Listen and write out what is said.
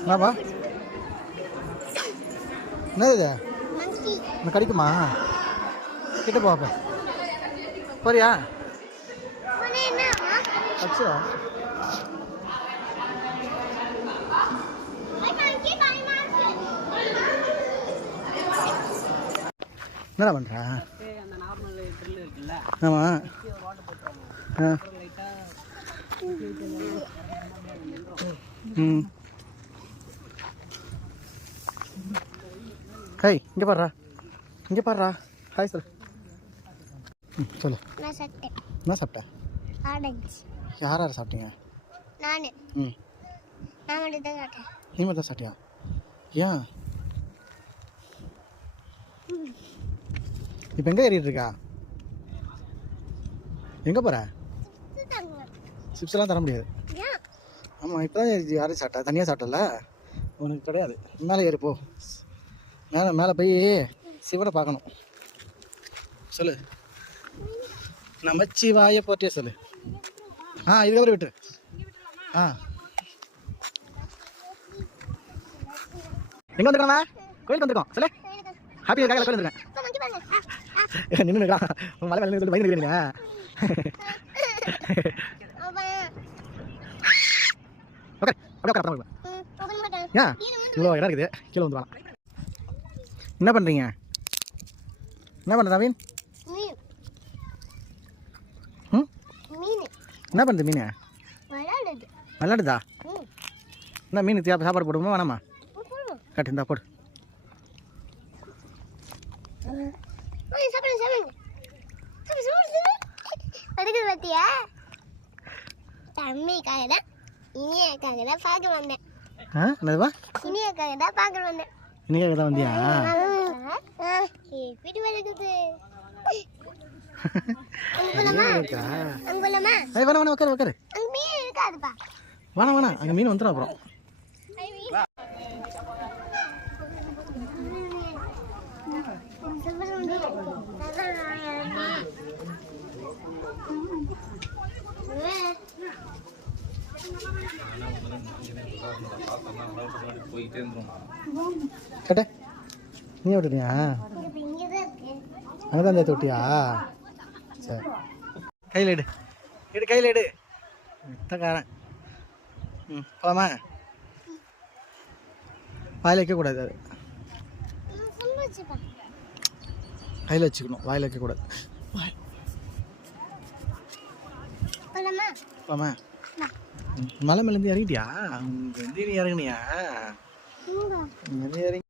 என்னப்பா என்னது இது இந்த கடிக்குமா கிட்ட போப்பா போறியா அச்சா என்னடா பண்ணுறா ஆமாம் ம் ஹேய் இங்கே பாடுறா ஹாய் சொல்லு சொல்லு என்ன சாப்பிட்டேன் யார் யார் சாப்பிட்டீங்க ம் நீ மட்டும் தான் சாப்பிட்டியா ஏன் இப்போ எங்கே ஏறிட்டு இருக்கா எங்கே போகிற சிப்ஸ்லாம் தர முடியாது ஆமாம் இப்போ தான் யாரும் சாப்பிட்டா தனியாக சாப்பிட்டல உனக்கு கிடையாது மேலே ஏறி போ மேலே போய் சிவனை பார்க்கணும் சொல்லு நமச்சிவாய போட்டியே சொல்லு இதுக்கப்புறம் விட்டு எங்கே வந்துருக்கோண்ணா கோயிலுக்கு வந்துருக்கோம் சொல்லு ஹாப்பி இருக்காங்க கோயில் வந்துருக்கேன் நின்று இருக்கான் மலை மேலே சொல்லி பயந்து இருக்கிறீங்க ஓகே அப்படியே ஏன் இவ்வளோ இடம் இருக்குது கீழே வந்துருவாங்க என்ன பண்ணுறீங்க என்ன பண்ணுற நவீன் என்ன பண்ணுது மீன் விளாடுதா என்ன மீன் சாப்பாடு போடுமா வேணாமா கட்டு இருந்தா போடு தம்பிக்காக தான் இனியாக்காக தான் பார்க்க வந்தேன் என்னதுப்பா இனியாக்காக தான் பார்க்க வந்தேன் இனியாக்காக தான் வந்தியா எப்படி வருது உட்காரு வேணாம் அங்கே மீன் வந்துடும் அப்புறம் கேட்ட நீ விட்டுட்டியா அங்கே தான் தொட்டியா சரி கையில் எடு கையில் எடு தக்காரன் போலாமா வாயில் வைக்கக்கூடாது அது கையில் வச்சுக்கணும் வாயில் வைக்கக்கூடாது போலாமா மலை மேலேருந்து இறங்கிட்டியா இருந்து இறங்குனியா இறங்கி